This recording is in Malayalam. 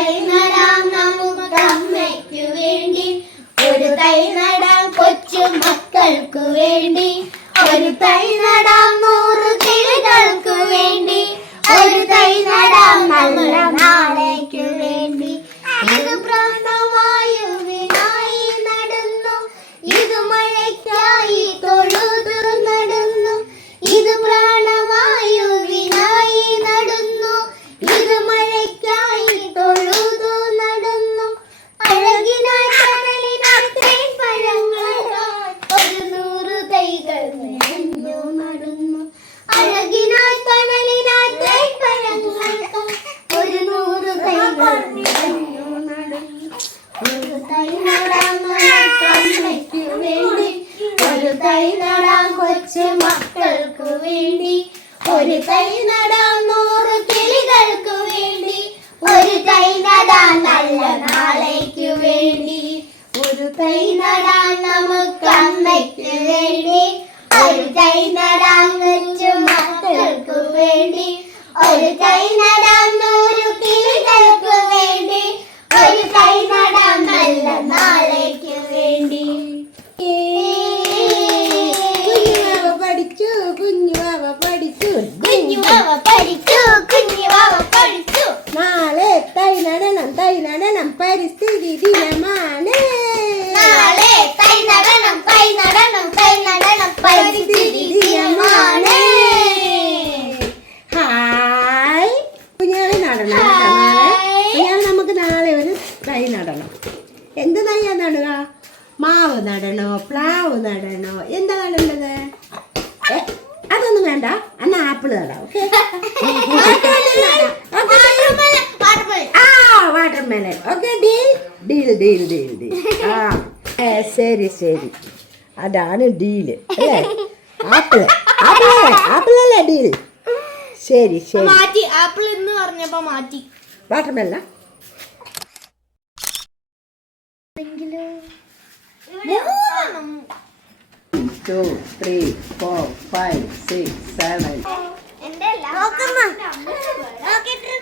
തൈ നടാം നമുക്കമ്മയ്ക്കു വേണ്ടി, ഒരു തൈ നടാം കൊച്ചു മക്കൾക്കു വേണ്ടി, ഒരു തൈ നടാം 100 കിളികൾക്കു വേണ്ടി, ഒരു തൈ നടാം നല്ല നാളേക്കു വേണ്ടി. ഇത് പ്രാണവായുവിനായി നടുന്നു, ഇത് മഴയ്ക്കായി തൊഴുതു നടുന്നു, ഇത് പ്രാണവായുവിനായി നടുന്നു, ഇത് മഴയ്ക്കായി തൊഴുതു നടുന്നു. അഴകിനായി കടലിനായി തേൻപഴങ്ങൾക്കായി ഒരു 100 തൈകൾ നിറഞ്ഞു നടുന്നു, അഴകിനായി കടലിനായി തേൻപഴങ്ങൾക്കായി ഒരു 100 തൈകൾ നിറഞ്ഞു നടുന്നു. ഒരു തൈ നടാം നമുക്കമ്മയ്ക്കു വേണ്ടി, ഒരു തൈ നടാം കൊച്ചു മക്കൾക്കു വേണ്ടി, ഒരു തൈ നടാം 100 കിളികൾക്കു വേണ്ടി, ഒരു തൈ നടാം നല്ല നാളേക്കു വേണ്ടി, ഒരു തൈ നടാം നമുക്കമ്മയ്ക്കു വേണ്ടി, ഒരു തൈ നടാം കൊച്ചു മക്കൾക്കു വേണ്ടി, ഒരു തൈ നടാം 100 കിളികൾക്കു വേണ്ടി, ഒരു തൈ നടാം നല്ല നാളേക്കു വേണ്ടി. കുഞ്ഞുവാവ പഠിച്ചു, കുഞ്ഞുവാവ പഠിച്ചു, കുഞ്ഞുവാവ പഠിച്ചു, കുഞ്ഞുവാവ പഠിച്ചു. നാളെ തൈ നടണം, തൈ നടണം, പരിസ്ഥിതി ദിനമാണ്. നാളെ തൈ നടണം, തൈ നടണം, തൈ നടണം, പരിസ്ഥിതി ദിനമാണ്. ഹായ് കുഞ്ഞാളെ നടണം കേട്ടോ. നാളെ കുഞ്ഞാളെ നമുക്ക് നാളെ ഒരു തൈ നടണം. എന്ത് തൈയാ നടുക? മാവ് നടണോ, പ്ലാവ് നടണോ, എന്താ നടേണ്ടത്? അതൊന്നും വേണ്ട, എന്നാ ആപ്പിൾ നടാം. Okay, watermelon. Okay, deal deal deal deal deal. ആ ശരി ശരി, അതാണ് ഡീല് അല്ലേ? ആപ്പിൾ ആപ്പിൾ ആപ്പിളല്ലേ ഡീൽ? ശരി ശരി. മാറ്റി, ആപ്പിൾ എന്ന് പറഞ്ഞപ്പോ മാറ്റി. വാട്ടർമെലൺ 2 3 4 5 6 7. നോക്കിട്ട്